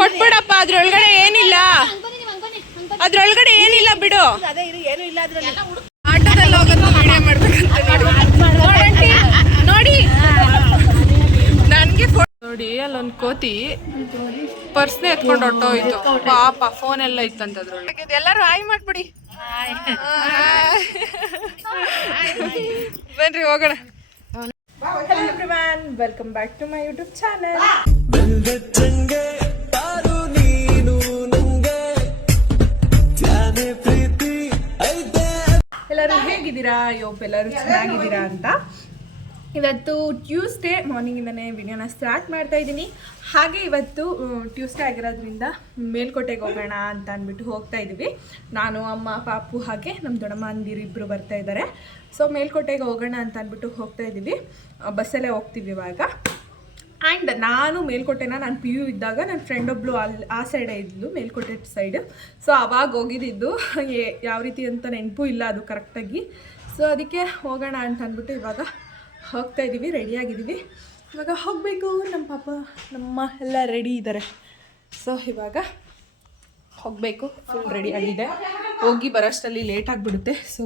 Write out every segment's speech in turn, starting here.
ಕೊಟ್ಬಿಡಪ್ಪ, ಅದ್ರೊಳಗಡೆ ಏನಿಲ್ಲ, ಅದ್ರೊಳಗಡೆ ಏನಿಲ್ಲ ಬಿಡು. ಆಟೋದಲ್ಲಿ ಹೋಗೋದು ವಿಡಿಯೋ ಮಾಡ್ಬೇಕಂತ ನೋಡಿ. ನನ್ಗೆ ನೋಡಿ ಅಲ್ಲೊಂದು ಕೋತಿ ಪರ್ಸ್ನೇ ಎತ್ಕೊಂಡು ಹೊಟ್ಟೋಯ್ತು ಪಾಪ. ಫೋನ್ ಎಲ್ಲ ಇತ್ತಂತ ಅದ್ರೊಳಗೆ. ಎಲ್ಲರೂ ಹಾಯ್ ಮಾಡ್ಬಿಡಿ. ಬನ್ರಿ ಹೋಗೋಣ. Hello everyone, welcome back to my YouTube channel. ಎಲ್ಲರೂ ಹೇಗಿದ್ದೀರಾ? ಎಲ್ಲರೂ ಚೆನ್ನಾಗಿದ್ದೀರಾ ಅಂತ. ಇವತ್ತು ಟ್ಯೂಸ್ಡೇ ಮಾರ್ನಿಂಗಿಂದನೇ ವಿಡಿಯೋನ ಸ್ಟಾರ್ಟ್ ಮಾಡ್ತಾ ಇದ್ದೀನಿ. ಹಾಗೆ ಇವತ್ತು ಟ್ಯೂಸ್ಡೇ ಆಗಿರೋದ್ರಿಂದ ಮೇಲ್ಕೋಟೆಗೆ ಹೋಗೋಣ ಅಂತ ಅಂದ್ಬಿಟ್ಟು ಹೋಗ್ತಾ ಇದ್ದೀವಿ. ನಾನು, ಅಮ್ಮ, ಪಾಪು ಹಾಗೆ ನಮ್ಮ ದೊಡ್ಡಮ್ಮ ಅಂದಿರು ಇಬ್ಬರು ಬರ್ತಾ ಇದ್ದಾರೆ. ಸೊ ಮೇಲ್ಕೋಟೆಗೆ ಹೋಗೋಣ ಅಂತ ಅಂದ್ಬಿಟ್ಟು ಹೋಗ್ತಾ ಇದ್ದೀವಿ. ಬಸ್ಸಲ್ಲೇ ಹೋಗ್ತೀವಿ ಇವಾಗ. ಆ್ಯಂಡ್ ನಾನು ಮೇಲ್ಕೋಟೆನ ನಾನು PU ಇದ್ದಾಗ ನನ್ನ ಫ್ರೆಂಡ್ ಒಬ್ಬಳು ಆ ಸೈಡೇ ಇದ್ಲು, ಮೇಲ್ಕೋಟೆ ಸೈಡು. ಸೊ ಅವಾಗ ಹೋಗಿದ್ದು ಯಾವ ರೀತಿ ಅಂತ ನೆನಪು ಇಲ್ಲ ಅದು ಕರೆಕ್ಟಾಗಿ. ಸೊ ಅದಕ್ಕೆ ಹೋಗೋಣ ಅಂತ ಅಂದ್ಬಿಟ್ಟು ಇವಾಗ ಹೋಗ್ತಾ ಇದ್ದೀವಿ. ರೆಡಿಯಾಗಿದ್ದೀವಿ, ಇವಾಗ ಹೋಗಬೇಕು. ನಮ್ಮ ಪಾಪ ನಮ್ಮ ಎಲ್ಲ ರೆಡಿ ಇದ್ದಾರೆ. ಸೊ ಇವಾಗ ಹೋಗಬೇಕು. ಫುಲ್ ರೆಡಿ ಆಗಿದೆ. ಹೋಗಿ ಬರೋಷ್ಟರಲ್ಲಿ ಲೇಟ್ ಆಗಿಬಿಡುತ್ತೆ. ಸೊ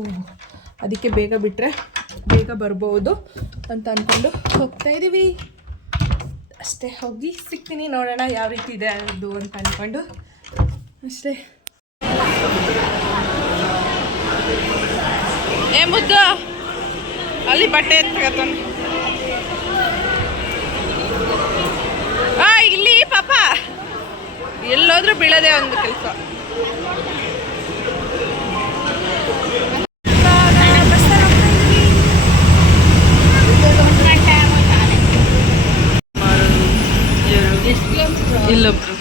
ಅದಕ್ಕೆ ಬೇಗ ಬಿಟ್ಟರೆ ಬೇಗ ಬರ್ಬೋದು ಅಂತ ಅಂದ್ಕೊಂಡು ಹೋಗ್ತಾ ಇದ್ದೀವಿ ಅಷ್ಟೇ. ಹೋಗಿ ಸಿಗ್ತೀನಿ, ನೋಡೋಣ ಯಾವ ರೀತಿ ಇದೆ ಅದು ಅಂತ ಅಂದ್ಕೊಂಡು ಅಷ್ಟೇ. ಮುದ್ದು ಅಲ್ಲಿ ಬಟ್ಟೆ ಎತ್ಕೊತಾನೆ. ಇಲ್ಲಿ ಪಾಪ ಎಲ್ಲೋದ್ರೂ ಬೀಳೋದೇ ಒಂದು ಕೆಲಸ. ಇಲ್ಲೊಬ್ರು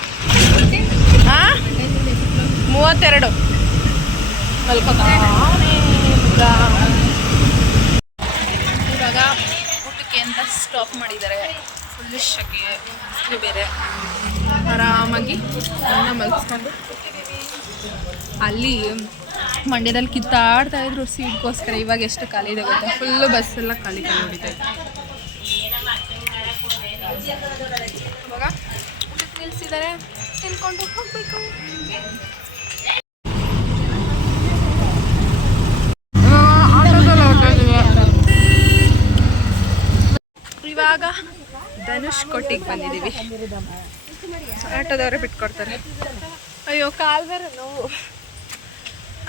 32 ಇವಾಗ ಊಟಕ್ಕೆ ಅಂತ ಸ್ಟಾಪ್ ಮಾಡಿದ್ದಾರೆ. ಫುಲ್ಲು ಶಕೆ ಬೇರೆ. ಆರಾಮಾಗಿ ಅನ್ನ ಮಲ್ಸ್ಕೊಂಡು ಅಲ್ಲಿ ಮಂಡ್ಯದಲ್ಲಿ ಕಿತ್ತಾಡ್ತಾ ಇದ್ರು ಸೀಟ್ಗೋಸ್ಕರ. ಇವಾಗ ಎಷ್ಟು ಖಾಲಿ ಇದೆ ಗೊತ್ತಾ? ಫುಲ್ಲು ಬಸ್ಸೆಲ್ಲ ಖಾಲಿ ಹೊಡಿತಾ ಇದೆ. ಇವಾಗ ಊಟಕ್ಕೆ ನಿಲ್ಲಿಸಿದ್ದಾರೆ, ತಿನ್ಕೊಂಡು ಹೋಗ್ಬೇಕು. ಇವಾಗ ಧನುಷ್ ಕೋಟೆಗೆ ಬಂದಿದ್ದೀವಿ. ಆಟೋದವರೇ ಬಿಟ್ಕೊಡ್ತಾರೆ. ಅಯ್ಯೋ ಕಾಲು ಬೇರೆ ನೋವು.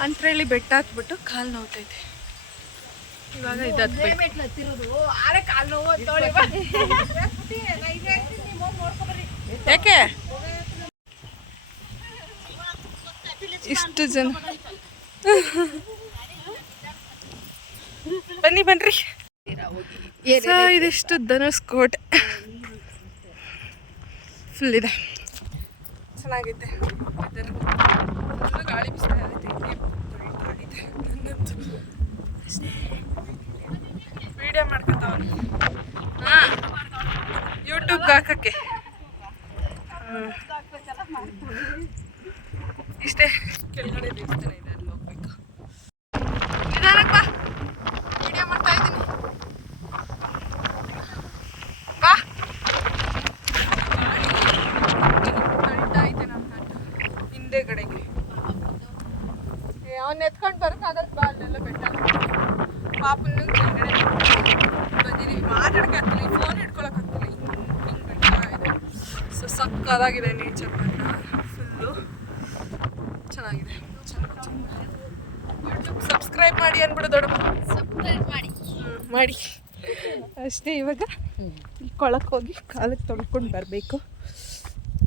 ಅಂತೇಳಿ ಬೆಟ್ಟ ಹತ್ಬಿಟ್ಟು ಕಾಲು ನೋವ್ತೈತೆ. ಇವಾಗ ಇದು ಯಾಕೆ ಇಷ್ಟು ಜನ? ಬನ್ನಿ ಬನ್ರಿ. ಇದಿಷ್ಟು ಧನುಷ್ ಕೋಟೆ ಫುಲ್ ಇದೆ, ಚೆನ್ನಾಗೈತೆ. ಗಾಳಿ ಬಿಸ್ತಾ ಇದೆ. ಅಷ್ಟೇ ವಿಡಿಯೋ ಮಾಡ್ಕೊತಾವನು ಯೂಟ್ಯೂಬ್ಗೆ ಹಾಕಕ್ಕೆ. ಇಷ್ಟೇ. ಕೆಳಗಡೆ ದೇವಸ್ಥಾನ ಇದೆ, ಅಲ್ಲಿ ಹೋಗ್ಬೇಕು. ನಿಧಾನಕ್ಕೆ ಬಾ, ವಿಡಿಯೋ ಮಾಡ್ತಾ ಇದ್ದೀನಿ. ಬಾ. ತಳ್ತಾ ಐತೆ ನನ್ನ ಹಿಂದೆ ಕಡೆಗೆ. ಅವನ್ನ ಎತ್ಕೊಂಡು ಬರೋಕ್ಕಾಗಲ್ಲ. ಬಾ, ಅಲ್ಲೆಲ್ಲ ಬೆಟ್ಟ. ಪಾಪನ ಕೆಳಗಡೆ ಬಂದಿದ್ದೀವಿ. ಮಾತಾಡಕ್ಕೆ ಆಗ್ತಿಲ್ಲ, ಫೋನ್ ಹಿಡ್ಕೊಳಕ್ಕೆ ಆಗ್ತಿಲ್ಲ. ಹಿಂಗೆ ಬೆಟ್ಟ ಇದೆ. ಸೊ ಸಕ್ಕದಾಗಿದೆ ನೇಚರ್. ಫುಲ್ಲು ಚೆನ್ನಾಗಿದೆ. ಯೂಟ್ಯೂಬ್ ಸಬ್ಸ್ಕ್ರೈಬ್ ಮಾಡಿ ಅಂದ್ಬಿಡು ದೊಡ್ಡಮ್ಮ. ಸಬ್ಸ್ಕ್ರೈಬ್ ಮಾಡಿ ಅಷ್ಟೇ. ಇವಾಗ ಕೊಳಕ್ಕೆ ಹೋಗಿ ಕಾಲಕ್ಕೆ ತೊಳ್ಕೊಂಡು ಬರಬೇಕು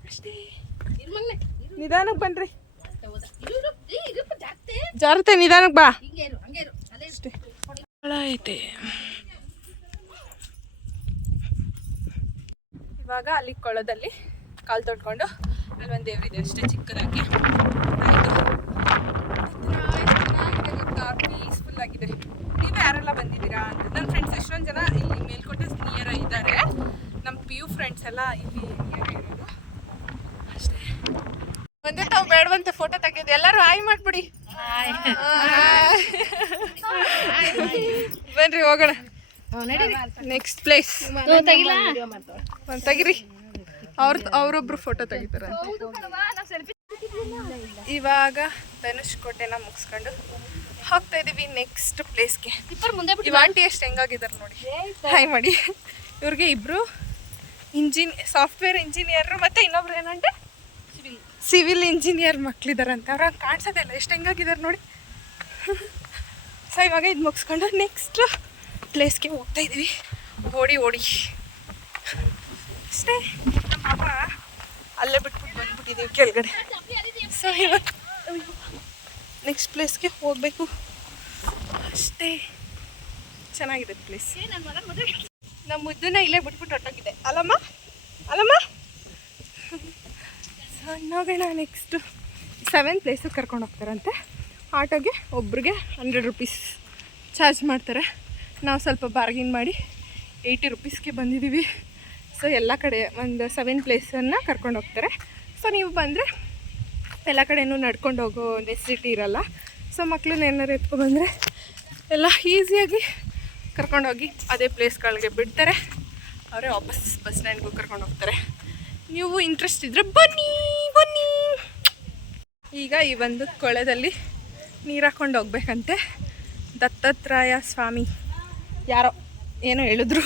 ಅಷ್ಟೇ. ನಿಧಾನಕ್ಕೆ ಬನ್ನಿರಿ, ಜಾರತೆ. ನಿಧಾನಕ್ಕೆ ಬಾ ಅಷ್ಟೇ. ಐತೆ ಇವಾಗ ಅಲ್ಲಿ ಕೊಳದಲ್ಲಿ ಕಾಲು ತೊಟ್ಕೊಂಡು ಅಲ್ಲೊಂದು ದೇವ್ರಿದೆ ಅಷ್ಟೇ ಚಿಕ್ಕದಾಗಿ. ಪೀಸ್ಫುಲ್ ಆಗಿದೆ. ನೀವು ಯಾರೆಲ್ಲ ಬಂದಿದ್ದೀರಾ ಅಂತ. ನನ್ನ ಫ್ರೆಂಡ್ಸ್ ಎಷ್ಟೊಂದು ಜನ ಇಲ್ಲಿ ಮೇಲ್ಕೋಟೆ ನಿಯರ್ ಇದ್ದಾರೆ. ನಮ್ಮ PU ಫ್ರೆಂಡ್ಸ್ ಎಲ್ಲ ಇಲ್ಲಿ ನಿಯರ್ ಇರೋದು ಅಷ್ಟೇ. ಒಂದೇ ತಾವು ಬೇಡವಂತೆ ಫೋಟೋ ತೆಗೆಯೋದು. ಎಲ್ಲರೂ ಹಾಯ್ ಮಾಡ್ಬಿಡಿ. ಬನ್ರಿ ಹೋಗೋಣ ನೆಕ್ಸ್ಟ್ ಪ್ಲೇಸ್. ತೆಗಿರಿ. ಅವರೊಬ್ರು ಫೋಟೋ ತೆಗಿತಾರೆ. ಇವಾಗ ಧನುಷ್ ಕೋಟೆನ ಮುಗಿಸ್ಕೊಂಡು ಹೋಗ್ತಾ ಇದೀವಿ ನೆಕ್ಸ್ಟ್ ಪ್ಲೇಸ್ಗೆ. ಇವ್ ಆಂಟಿ ಎಷ್ಟು ಹೆಂಗಾಗಿದ್ದಾರೆ ನೋಡಿ, ಹಾಯ್ ಮಾಡಿ. ಇವ್ರಿಗೆ ಇಬ್ರು ಸಾಫ್ಟ್ವೇರ್ ಇಂಜಿನಿಯರ್ ಮತ್ತೆ ಇನ್ನೊಬ್ರು ಏನಂటే ಸಿವಿಲ್ ಇಂಜಿನಿಯರ್ ಮಕ್ಳಿದಾರಂತೆ. ಅವ್ರ ಕಾಣಿಸೋದಿಲ್ಲ ಎಷ್ಟು ಹೆಂಗಾಗಿದ್ದಾರೆ ನೋಡಿ. ಸೊ ಇವಾಗ ಇದು ಮುಗಿಸ್ಕೊಂಡು ನೆಕ್ಸ್ಟ್ ಪ್ಲೇಸ್ಗೆ ಹೋಗ್ತಾ ಇದೀವಿ. ಓಡಿ ಅಷ್ಟೇ. ನಮ್ಮ ಅಮ್ಮ ಅಲ್ಲೇ ಬಿಟ್ಬಿಟ್ಟು ಬಂದ್ಬಿಟ್ಟಿದ್ದೀವಿ ಕೆಳಗಡೆ. ಸೊ ಇವಾಗ ನೆಕ್ಸ್ಟ್ ಪ್ಲೇಸ್ಗೆ ಹೋಗಬೇಕು ಅಷ್ಟೇ. ಚೆನ್ನಾಗಿದೆ ಪ್ಲೇಸ್. ನಮ್ಮ ಮುದ್ದನ್ನ ಇಲ್ಲೇ ಬಿಟ್ಬಿಟ್ಟು ಹೊಟ್ಟೋಗಿದೆ ಅಲ್ಲಮ್ಮ. ಸೊ ನೋಡೋಣ. ನೆಕ್ಸ್ಟು 7 ಪ್ಲೇಸಿಗೆ ಕರ್ಕೊಂಡು ಹೋಗ್ತಾರಂತೆ. ಆಟೋಗೆ ಒಬ್ರಿಗೆ 100 ರೂಪೀಸ್ ಚಾರ್ಜ್ ಮಾಡ್ತಾರೆ. ನಾವು ಸ್ವಲ್ಪ ಬಾರ್ಗಿನ್ ಮಾಡಿ 80 ರೂಪೀಸ್ಗೆ ಬಂದಿದ್ದೀವಿ. ಸೊ ಎಲ್ಲ ಕಡೆ ಒಂದು 7 ಪ್ಲೇಸನ್ನು ಕರ್ಕೊಂಡು ಹೋಗ್ತಾರೆ. ಸೊ ನೀವು ಬಂದರೆ ಎಲ್ಲ ಕಡೆಯೂ ನಡ್ಕೊಂಡು ಹೋಗೋ ನೆಸಿಟಿ ಇರಲ್ಲ. ಸೊ ಮಕ್ಕಳನ್ನ ಏನಾರು ಎತ್ಕೊಬಂದರೆ ಎಲ್ಲ ಈಸಿಯಾಗಿ ಕರ್ಕೊಂಡೋಗಿ ಅದೇ ಪ್ಲೇಸ್ಗಳಿಗೆ ಬಿಡ್ತಾರೆ. ಅವರೇ ವಾಪಸ್ ಬಸ್ ಸ್ಟ್ಯಾಂಡ್ಗೂ ಕರ್ಕೊಂಡು ಹೋಗ್ತಾರೆ. ನೀವು ಇಂಟ್ರೆಸ್ಟ್ ಇದ್ದರೆ ಬನ್ನಿ. ಈಗ ಈ ಒಂದು ಕೊಳದಲ್ಲಿ ನೀರು ಹಾಕ್ಕೊಂಡು ಹೋಗ್ಬೇಕಂತೆ. ದತ್ತಾತ್ರೇಯ ಸ್ವಾಮಿ ಯಾರೋ ಏನೋ ಹೇಳಿದ್ರು,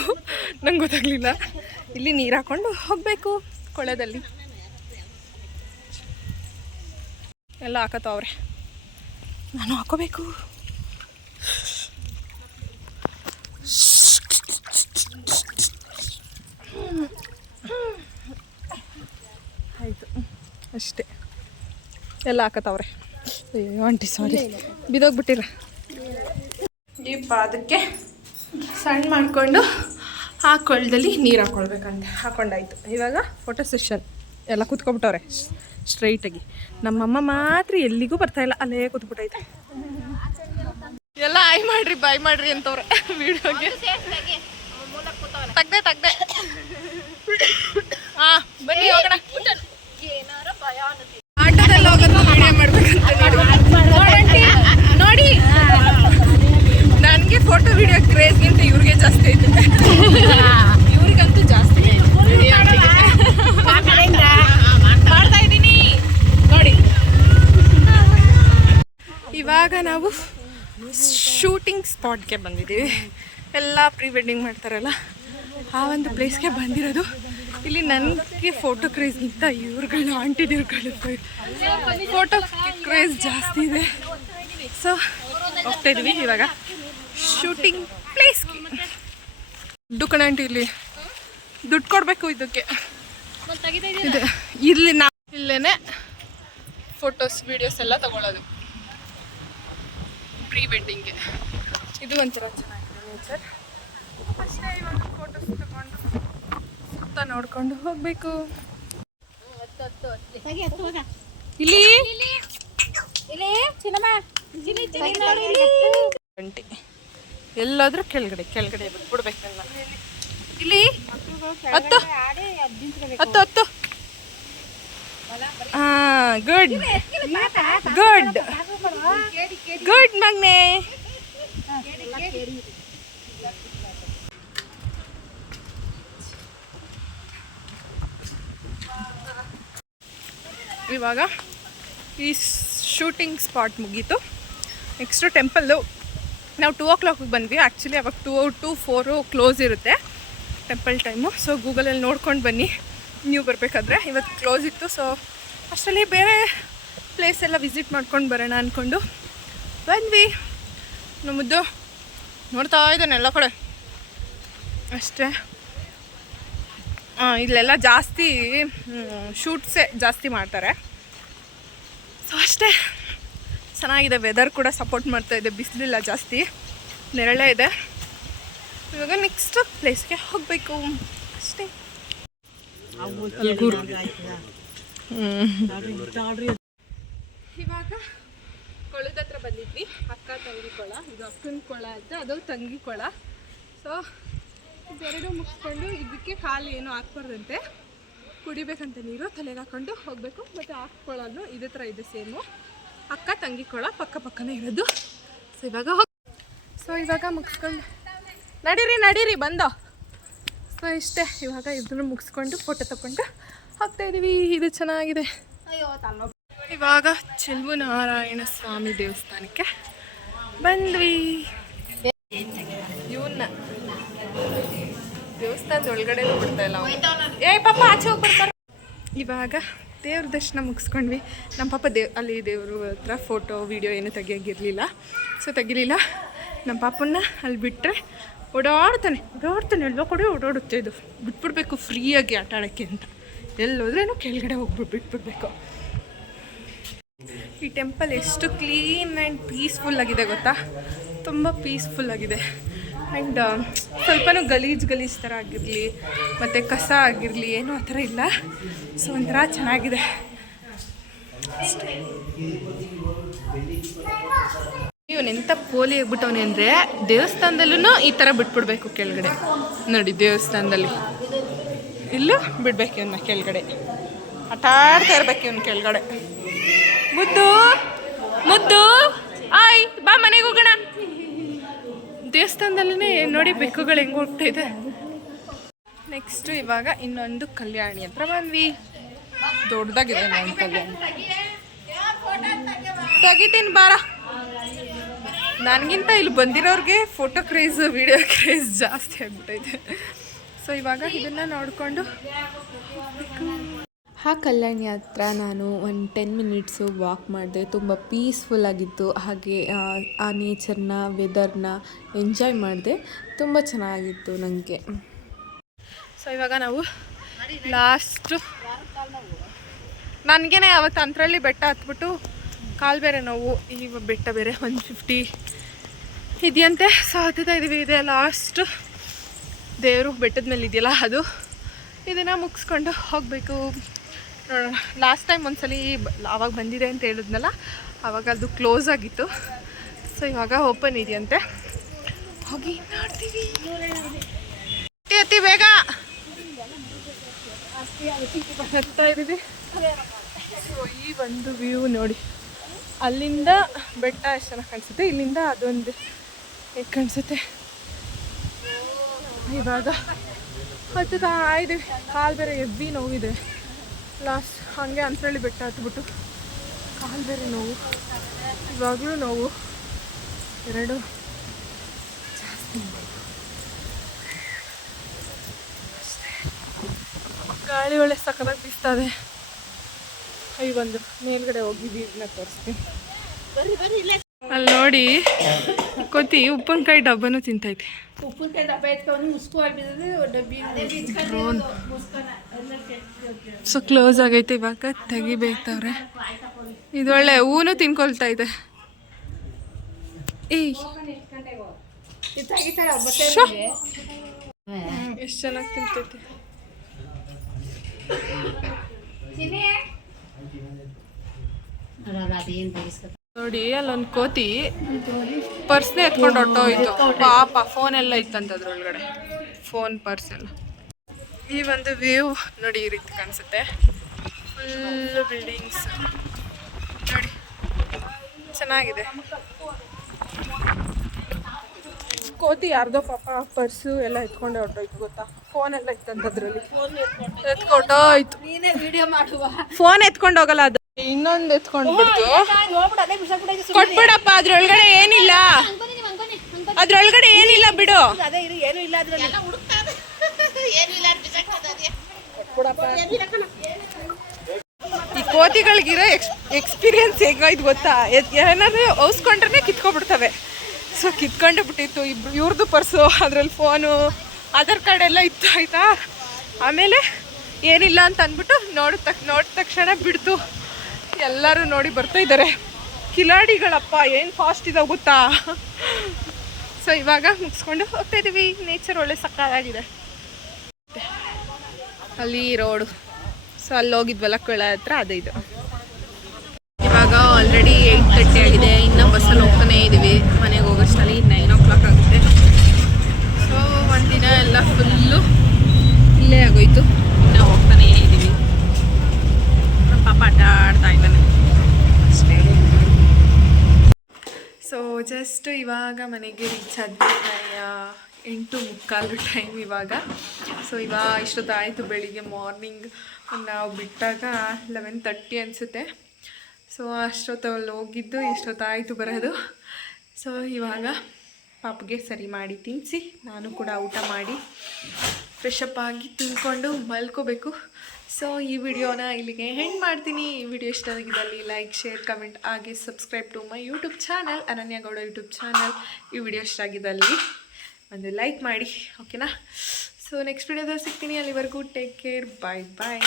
ನಂಗೆ ಗೊತ್ತಾಗಲಿಲ್ಲ. ಇಲ್ಲಿ ನೀರು ಹಾಕ್ಕೊಂಡು ಹೋಗಬೇಕು ಕೊಳದಲ್ಲಿ. ಎಲ್ಲ ಹಾಕತ್ತವ್ರೆ, ನಾನು ಹಾಕೋಬೇಕು. ಆಯಿತು ಅಷ್ಟೇ, ಎಲ್ಲ ಹಾಕತ್ತವ್ರೆ. ಅಯ್ಯೋ ಆಂಟಿ ಸಾರಿ, ಬಿದ್ದೋಗ್ಬಿಟ್ಟಿರ. ಈ ಪಾದಕ್ಕೆ ಸಣ್ಣ ಮಾಡಿಕೊಂಡು ಆ ಕೊಳದಲ್ಲಿ ನೀರು ಹಾಕ್ಕೊಳ್ಬೇಕಂತೆ. ಹಾಕ್ಕೊಂಡಾಯ್ತು. ಇವಾಗ ಫೋಟೋ ಸೆಷನ್. ಎಲ್ಲ ಕೂತ್ಕೊಬಿಟ್ಟವ್ರೆ ಸ್ಟ್ರೈಟಾಗಿ. ನಮ್ಮಮ್ಮ ಮಾತ್ರ ಎಲ್ಲಿಗೂ ಬರ್ತಾಯಿಲ್ಲ, ಅಲ್ಲೇ ಕೂತ್ಬಿಟ್ಟೈತೆ. ಎಲ್ಲ ಆಯ್ ಮಾಡ್ರಿ ಬಾಯ್ ಮಾಡ್ರಿ ಅಂತವ್ರೆ ವಿಡಿಯೋಗೆ. ತೆಗ್ದೆ ಹಾಂ ಬನ್ನಿ ಹೋಗೋಣ. ಆಟೋದಲ್ಲಿ ಹೋಗೋದು ವಿಡಿಯೋ ಮಾಡ್ಬೇಕಂತ ನೋಡಿ. ನನಗೆ ಫೋಟೋ ವಿಡಿಯೋ ಕ್ರೇಜ್ಗಿಂತ ಇವ್ರಿಗೆ ಜಾಸ್ತಿ ಐತೆ. ಇವ್ರಿಗಂತೂ ಜಾಸ್ತಿ ಮಾಡ್ತಾ ಇದ್ದೀನಿ ನೋಡಿ. ಇವಾಗ ನಾವು ಶೂಟಿಂಗ್ ಸ್ಪಾಟ್ಗೆ ಬಂದಿದ್ದೀವಿ. ಎಲ್ಲ ಪ್ರೀ ವೆಡ್ಡಿಂಗ್ ಮಾಡ್ತಾರಲ್ಲ ಆ ಒಂದು ಪ್ಲೇಸ್ಗೆ ಬಂದಿರೋದು. ಇಲ್ಲಿ ನನಗೆ ಫೋಟೋ ಕ್ರೇಜ್ಗಿಂತ ಇವ್ರುಗಳು ಆಂಟಿದಿವ್ರುಗಳು ಫೋಟೋ ಕ್ರೇಜ್ ಜಾಸ್ತಿ ಇದೆ. ಸೊ ಹೋಗ್ತಾ ಇದ್ವಿ ಇವಾಗ ಶೂಟಿಂಗ್ ಪ್ಲೇಸ್ಗೆ. ದುಡ್ಡು ಕಣ ಆಂಟಿ, ಇಲ್ಲಿ ದುಡ್ಡು ಕೊಡಬೇಕು ಇದಕ್ಕೆ. ಇದೆ ಇಲ್ಲಿ ನಾವು ಇಲ್ಲೇ ಫೋಟೋಸ್ ವೀಡಿಯೋಸ್ ಎಲ್ಲ ತಗೊಳ್ಳೋದು ಪ್ರೀ ವೆಡ್ಡಿಂಗ್ಗೆ. ಇದು ಒಂಥರ ಚೆನ್ನಾಗಿದೆ ನೇಚರ್ ಅಷ್ಟೇ. ಇವಾಗ ಫೋಟೋಸ್ ತಗೊಂಡು ಸುತ್ತ ನೋಡ್ಕೊಂಡು ಹೋಗಬೇಕು. ಇಲ್ಲಿ ಗಂಟೆ ಎಲ್ಲಾದ್ರೂ ಕೆಳಗಡೆ ಬಿಟ್ಬಿಡ್ಬೇಕಲ್ಲ. ಇಲ್ಲಿ 10 ಗುಡ್ ಮಗ್ನೆ. ಇವಾಗ ಈ ಶೂಟಿಂಗ್ ಸ್ಪಾಟ್ ಮುಗೀತು. Next temple. ನಾವು 2 o'clock ಬಂದ್ವಿ. ಆ್ಯಕ್ಚುಲಿ ಅವಾಗ 2-4 ಕ್ಲೋಸ್ ಇರುತ್ತೆ ಟೆಂಪಲ್ ಟೈಮು. ಸೊ ಗೂಗಲಲ್ಲಿ ನೋಡ್ಕೊಂಡು ಬನ್ನಿ ನೀವು ಬರಬೇಕಾದ್ರೆ. ಇವತ್ತು ಕ್ಲೋಸ್ ಇತ್ತು. ಸೊ ಅಷ್ಟರಲ್ಲಿ ಬೇರೆ ಪ್ಲೇಸ್ ಎಲ್ಲ ವಿಸಿಟ್ ಮಾಡ್ಕೊಂಡು ಬರೋಣ ಅಂದ್ಕೊಂಡು ಬಂದ್ವಿ. ನಮ್ಮದು ನೋಡ್ತಾ ಇದ್ದಾನೆ ಎಲ್ಲ ಕಡೆ ಅಷ್ಟೇ. ಇಲ್ಲೆಲ್ಲ ಜಾಸ್ತಿ ಶೂಟ್ಸೇ ಜಾಸ್ತಿ ಮಾಡ್ತಾರೆ. ಸೊ ಅಷ್ಟೇ, ಚೆನ್ನಾಗಿದೆ. ವೆದರ್ ಕೂಡ ಸಪೋರ್ಟ್ ಮಾಡ್ತಾಯಿದೆ, ಬಿಸಿಲಿಲ್ಲ ಜಾಸ್ತಿ, ನೆರಳೇ ಇದೆ. ಇವಾಗ ನೆಕ್ಸ್ಟ್ ಪ್ಲೇಸ್ಗೆ ಹೋಗಬೇಕು ಅಷ್ಟೇ. ಇವಾಗ ಕೊಳದ ಹತ್ರ ಬಂದಿದ್ವಿ. ಅಕ್ಕ ತಂಗಿ ಕೊಳ. ಇದು ಅಕ್ಕನ ಕೊಳ ಅಂತ, ಅದು ತಂಗಿ ಕೊಳ. ಸೊ ಇದೆರಡು ಮುಗಿಸ್ಕೊಂಡು ಇದಕ್ಕೆ ಕಾಲು ಏನೂ ಹಾಕ್ಬಾರ್ದಂತೆ, ಕುಡಿಬೇಕಂತ ನೀರು ತಲೆಗೆ ಹಾಕ್ಕೊಂಡು ಹೋಗಬೇಕು. ಮತ್ತು ಹಾಕ್ಕೊಳ್ಳೋದು ಇದೇ ಥರ ಇದೆ ಸೇಮು. ಅಕ್ಕ ತಂಗಿ ಕೊಳ ಪಕ್ಕನೇ ಇರೋದು. ಸೊ ಇವಾಗ ಮುಗಿಸ್ಕೊಂಡು ನಡೀರಿ ಬಂದ. ಸೊ ಇಷ್ಟೇ. ಇವಾಗ ಇದನ್ನು ಮುಗಿಸ್ಕೊಂಡು ಫೋಟೋ ತಗೊಂಡು ಹೋಗ್ತಾ ಇದೀವಿ. ಇದು ಚೆನ್ನಾಗಿದೆ. ಇವಾಗ ಚೆಲುವನಾರಾಯಣ ಸ್ವಾಮಿ ದೇವಸ್ಥಾನಕ್ಕೆ ಬಂದ್ವಿ. ಇವನ್ನ ದೇವಸ್ಥಾನದ ಒಳಗಡೆ ಬಿಡ್ತಾ ಇಲ್ಲ. ಏ ಪಾಪ ಆಚೆ ಹೋಗ್ಬರ್ತಾರೆ. ಇವಾಗ ದೇವ್ರ ದರ್ಶನ ಮುಗಿಸ್ಕೊಂಡ್ವಿ. ನಮ್ಮ ಪಾಪ ಅಲ್ಲಿ ದೇವ್ರ ಹತ್ರ ಫೋಟೋ ವಿಡಿಯೋ ಏನು ತೆಗಿಯೋಗಿರಲಿಲ್ಲ, ಸೊ ತೆಗಿಲಿಲ್ಲ. ನಮ್ಮ ಪಾಪನ್ನ ಅಲ್ಲಿ ಬಿಟ್ಟರೆ ಓಡಾಡ್ತಾನೆ ಎಲ್ಲೋ ಕಡೆ ಓಡಾಡುತ್ತೆ. ಇದು ಬಿಟ್ಬಿಡ್ಬೇಕು ಫ್ರೀಯಾಗಿ ಆಟ ಆಡೋಕ್ಕೆ ಅಂತ. ಎಲ್ಲೋದ್ರೇನು ಕೆಳಗಡೆ ಬಿಟ್ಬಿಡ್ಬೇಕು. ಈ ಟೆಂಪಲ್ ಎಷ್ಟು ಕ್ಲೀನ್ ಆ್ಯಂಡ್ ಪೀಸ್ಫುಲ್ ಆಗಿದೆ ಗೊತ್ತಾ, ತುಂಬ ಪೀಸ್ಫುಲ್ ಆಗಿದೆ. ಆ್ಯಂಡ್ ಸ್ವಲ್ಪನೂ ಗಲೀಜು ಥರ ಆಗಿರಲಿ ಮತ್ತು ಕಸ ಆಗಿರಲಿ ಏನೂ ಆ ಥರ ಇಲ್ಲ. ಸೊ ಒಂಥರ ಚೆನ್ನಾಗಿದೆ. ಇವನೆಂಥ ಪೋಲಿ ಆಗ್ಬಿಟ್ಟವನೇ ಅಂದರೆ ದೇವಸ್ಥಾನದಲ್ಲೂ ಈ ಥರ ಬಿಟ್ಬಿಡ್ಬೇಕು ಕೆಳಗಡೆ. ನೋಡಿ ದೇವಸ್ಥಾನದಲ್ಲಿ ಇಲ್ಲೂ ಬಿಡ್ಬೇಕು ಇವನ್ನ ಕೆಳಗಡೆ. ಆಟ ಆಡ್ತಾ ಇರ್ಬೇಕು ಇವನು ಕೆಳಗಡೆ. ಮುದ್ದು ಮುದ್ದು ಆಯ್ ಬಾ ಮನೆಗೆ ಹೋಗೋಣ. ದೇವಸ್ಥಾನದಲ್ಲೇ ನೋಡಿ ಬೆಕ್ಕುಗಳು ಹೆಂಗೆ ಹೋಗ್ತಾ ಇದೆ. ನೆಕ್ಸ್ಟು ಇವಾಗ ಇನ್ನೊಂದು ಕಲ್ಯಾಣಿ ಹತ್ರ ಬಂದ್ವಿ. ದೊಡ್ಡದಾಗಿದೆ ನಾನು ಕಲ್ಯಾಣಿ. ತೆಗಿತೀನಿ ಬಾರ. ನನಗಿಂತ ಇಲ್ಲಿ ಬಂದಿರೋರಿಗೆ ಫೋಟೋ ಕ್ರೇಜ್ ವಿಡಿಯೋ ಕ್ರೇಜ್ ಜಾಸ್ತಿ ಆಗ್ಬಿಟ್ಟೈತೆ. ಸೊ ಇವಾಗ ಇದನ್ನು ನೋಡಿಕೊಂಡು ಆ ಕಲ್ಯಾಣಿ ಹತ್ರ ನಾನು ಒಂದು 10 ಮಿನಿಟ್ಸು ವಾಕ್ ಮಾಡಿದೆ. ತುಂಬ ಪೀಸ್ಫುಲ್ಲಾಗಿತ್ತು. ಹಾಗೆ ಆ ನೇಚರ್ನ ವೆದರ್ನ ಎಂಜಾಯ್ ಮಾಡಿದೆ. ತುಂಬ ಚೆನ್ನಾಗಿತ್ತು ನನಗೆ. ಸೊ ಇವಾಗ ನಾವು ಲಾಸ್ಟು ನನಗೇನೆ ಅವತ್ತು ಅಂತರಲ್ಲಿ ಬೆಟ್ಟ ಹತ್ಬಿಟ್ಟು ಕಾಲು ಬೇರೆ ನೋವು, ಈಗ ಬೆಟ್ಟ ಬೇರೆ 150 ಇದೆಯಂತೆ. ಸೊ ಹತ್ತುತ್ತಾ ಇದ್ದೀವಿ. ಇದೆ ಲಾಸ್ಟು ದೇವರು ಬೆಟ್ಟದ ಮೇಲೆ ಇದೆಯಲ್ಲ ಅದು. ಇದನ್ನು ಮುಗಿಸ್ಕೊಂಡು ಹೋಗಬೇಕು. ನೋಡೋಣ. ಲಾಸ್ಟ್ ಟೈಮ್ ಒಂದ್ಸಲ ಆವಾಗ ಬಂದಿದೆ ಅಂತ ಹೇಳಿದ್ನಲ್ಲ, ಆವಾಗ ಅದು ಕ್ಲೋಸ್ ಆಗಿತ್ತು. ಸೊ ಇವಾಗ ಓಪನ್ ಇದೆಯಂತೆ. ಹೋಗಿ ನೋಡ್ತೀವಿ. ಅತಿ ಬೇಗ ಹತ್ತಾ ಇದ್ದೀವಿ. ಸೊ ಈ ಒಂದು ವ್ಯೂ ನೋಡಿ, ಅಲ್ಲಿಂದ ಬೆಟ್ಟ ಎಷ್ಟು ಚೆನ್ನಾಗಿ ಕಾಣಿಸುತ್ತೆ, ಇಲ್ಲಿಂದ ಅದೊಂದು ಹೇಗೆ ಕಾಣಿಸುತ್ತೆ. ಇವಾಗ ಹತ್ತುತ್ತಾ ಇದ್ದೀವಿ. ಕಾಲು ಬೇರೆ ಎವ್ವಿ ನೋವಿದೆ. ಲಾಸ್ಟ್ ಹಾಗೆ ಅಂತರಳ್ಳಿ ಬೆಟ್ಟ ಹತ್ಬಿಟ್ಟು ಕಾಲು ಬೇರೆ ನೋವು, ಇವಾಗಲೂ ನೋವು, ಎರಡು ಜಾಸ್ತಿ. ಅಷ್ಟೇ. ಗಾಳಿ ಒಳ್ಳೆ ಸಕ್ಕತ್ತಾಗಿ ಬೀಸ್ತದೆ. ಈ ಒಂದು ಮೇಲ್ಗಡೆ ಹೋಗಿದ್ವಿ, ಇದನ್ನ ತೋರಿಸ್ತೀನಿ. ಅಲ್ಲಿ ನೋಡಿ ಕೊತಿ ಉಪ್ಪಿನಕಾಯಿ ಡಬ್ಬನೂ ತಿಂತೈತೆ. ಉಪ್ಪಿನಕಾಯಿ ಡಬ್ಬ ಎತ್ಕೊಂಡು ಮುಸ್ಕು ಆಗ್ಬಿಟ್ಟಿದೆ ಡಬ್ಬಿ. ಸೊ ಕ್ಲೋಸ್ ಆಗೈತೆ. ಇವಾಗ ತೆಗಿಬೇಕವ್ರೆ. ಇದು ಒಳ್ಳೆ ಹೂನು ತಿನ್ಕೊಳ್ತಾ ಇದೆ. ಏಯ್ ಎಷ್ಟು ಚೆನ್ನಾಗಿ ತಿಂತೈತೆ ನೋಡಿ. ಅಲ್ಲೊಂದು ಕೋತಿ ಪರ್ಸ್ನೇ ಎತ್ಕೊಂಡು ಹೊಟ್ಟೋಯ್ತು ಪಾಪ. ಫೋನ್ ಎಲ್ಲ ಇತ್ತಂತ ಅದ್ರೊಳಗಡೆ, ಫೋನ್ ಪರ್ಸ್ ಎಲ್ಲ. ಈ ಒಂದು ವ್ಯೂ ನೋಡಿ ಈ ರೀತಿ ಕಾಣಿಸುತ್ತೆ. ಫುಲ್ಲು ಬಿಲ್ಡಿಂಗ್ಸ್ ನೋಡಿ, ಚೆನ್ನಾಗಿದೆ. ಕೋತಿ ಯಾರ್ದೋ ಪಾಪ ಪರ್ಸು ಎಲ್ಲ ಎತ್ಕೊಂಡೆ ಹೊಟ್ಟೋಯ್ತು ಗೊತ್ತಾ. ಫೋನ್ ಎಲ್ಲ ಇತ್ತಂತ ಅದ್ರಲ್ಲಿ, ಎತ್ಕೊಂಡೋಯ್ತು. ಫೋನ್ ಎತ್ಕೊಂಡು ಹೋಗಲ್ಲ ಅದು, ಇನ್ನೊಂದು ಎತ್ಕೊಂಡು ಬಿಡ್ತು. ಕೊಟ್ಬಿಡಪ್ಪ, ಅದ್ರೊಳಗಡೆ ಏನಿಲ್ಲ, ಅದ್ರೊಳಗಡೆ ಏನಿಲ್ಲ ಬಿಡು. ಈ ಕೋತಿಗಳಿಗಿರೋ ಎಕ್ಸ್ಪೀರಿಯನ್ಸ್ ಹೇಗಾಯ್ತು ಗೊತ್ತಾ, ಏನಾದ್ರು ಔಸ್ಕೊಂಡ್ರೆ ಕಿತ್ಕೊಬಿಡ್ತವೆ. ಸೊ ಕಿತ್ಕೊಂಡೇ ಬಿಟ್ಟಿತ್ತು. ಇವ್ರದ್ದು ಪರ್ಸು, ಅದ್ರಲ್ಲಿ ಫೋನು, ಆಧಾರ್ ಕಾರ್ಡ್ ಎಲ್ಲ ಇತ್ತು ಆಯಿತಾ. ಆಮೇಲೆ ಏನಿಲ್ಲ ಅಂತ ಅಂದ್ಬಿಟ್ಟು ನೋಡಿದ ತಕ್ಷಣ ಬಿಡ್ತು. ಎಲ್ಲರೂ ನೋಡಿ ಬರ್ತಾ ಇದ್ದಾರೆ. ಕಿಲಾಡಿಗಳಪ್ಪ ಏನು ಫಾಸ್ಟ್ ಇದಾವೆ ಗೊತ್ತಾ. ಸೊ ಇವಾಗ ಮುಗಿಸ್ಕೊಂಡು ಹೋಗ್ತಾ ಇದ್ದೀವಿ. ನೇಚರ್ ಒಳ್ಳೆ ಸಕ್ಕತ್ತಾಗಿದೆ. ಅಲ್ಲಿ ರೋಡು, ಸೊ ಅಲ್ಲಿ ಹೋಗಿದ್ವಲ್ಲ ಕೊಳ ಹತ್ರ, ಅದೇ ಇದು. ಇವಾಗ ಆಲ್ರೆಡಿ 8:30 ಆಗಿದೆ. ಇನ್ನೂ ಬಸ್ಸಲ್ಲಿ ಹೋಗ್ತಾನೆ ಇದ್ದೀವಿ. ಮನೆಗೆ ಹೋಗೋಷ್ಟರಲ್ಲಿ 9 o'clock ಆಗುತ್ತೆ. ಸೊ ಒಂದಿನ ಎಲ್ಲ ಫುಲ್ಲು ಇಲ್ಲೇ ಆಗೋಯ್ತು. ಇನ್ನೂ ಹೋಗ್ತಾನೆ ಇದ್ದೀವಿ. ನಮ್ಮ ಪಾಪ ಆಟ ಆಡ್ತಾ ಇದ್ದಾನೆ ಅಷ್ಟೇ. ಸೊ ಜಸ್ಟ್ ಇವಾಗ ಮನೆಗೆ ರೀಚ್ ಆದ್ವಿ. 8:45 ಟೈಮ್ ಇವಾಗ. ಸೊ ಇಷ್ಟೊತ್ತಾಯಿತು ಬೆಳಿಗ್ಗೆ ಮಾರ್ನಿಂಗ್ ನಾವು ಬಿಟ್ಟಾಗ 11:30 ಅನಿಸುತ್ತೆ. ಸೊ ಅಷ್ಟೊತ್ತಲ್ಲಿ ಹೋಗಿದ್ದು ಎಷ್ಟೊತ್ತಾಯಿತು ಬರೋದು. ಸೊ ಇವಾಗ ಪಾಪಗೆ ಸರಿ ಮಾಡಿ ತಿನ್ನಿಸಿ ನಾನು ಕೂಡ ಊಟ ಮಾಡಿ ಫ್ರೆಶಪ್ ಆಗಿ ತಿನ್ಕೊಂಡು ಮಲ್ಕೋಬೇಕು. ಸೊ ಈ ವಿಡಿಯೋನ ಇಲ್ಲಿಗೆ ಎಂಡ್ ಮಾಡ್ತೀನಿ. ಈ ವಿಡಿಯೋ ಇಷ್ಟ ಆಗಿದ್ದಲ್ಲಿ ಲೈಕ್, ಶೇರ್, ಕಮೆಂಟ್ ಹಾಗೆ subscribe to my YouTube channel, Ananya Gowda YouTube channel. ಈ ವಿಡಿಯೋ ಇಷ್ಟ ಆಗಿದ್ದಲ್ಲಿ ಒಂದು ಲೈಕ್ ಮಾಡಿ, ಓಕೆನಾ? ಸೊ ನೆಕ್ಸ್ಟ್ ವಿಡಿಯೋದಲ್ಲಿ ಸಿಗ್ತೀನಿ. ಅಲ್ಲಿವರೆಗೂ ಟೇಕ್ ಕೇರ್, ಬಾಯ್ ಬಾಯ್.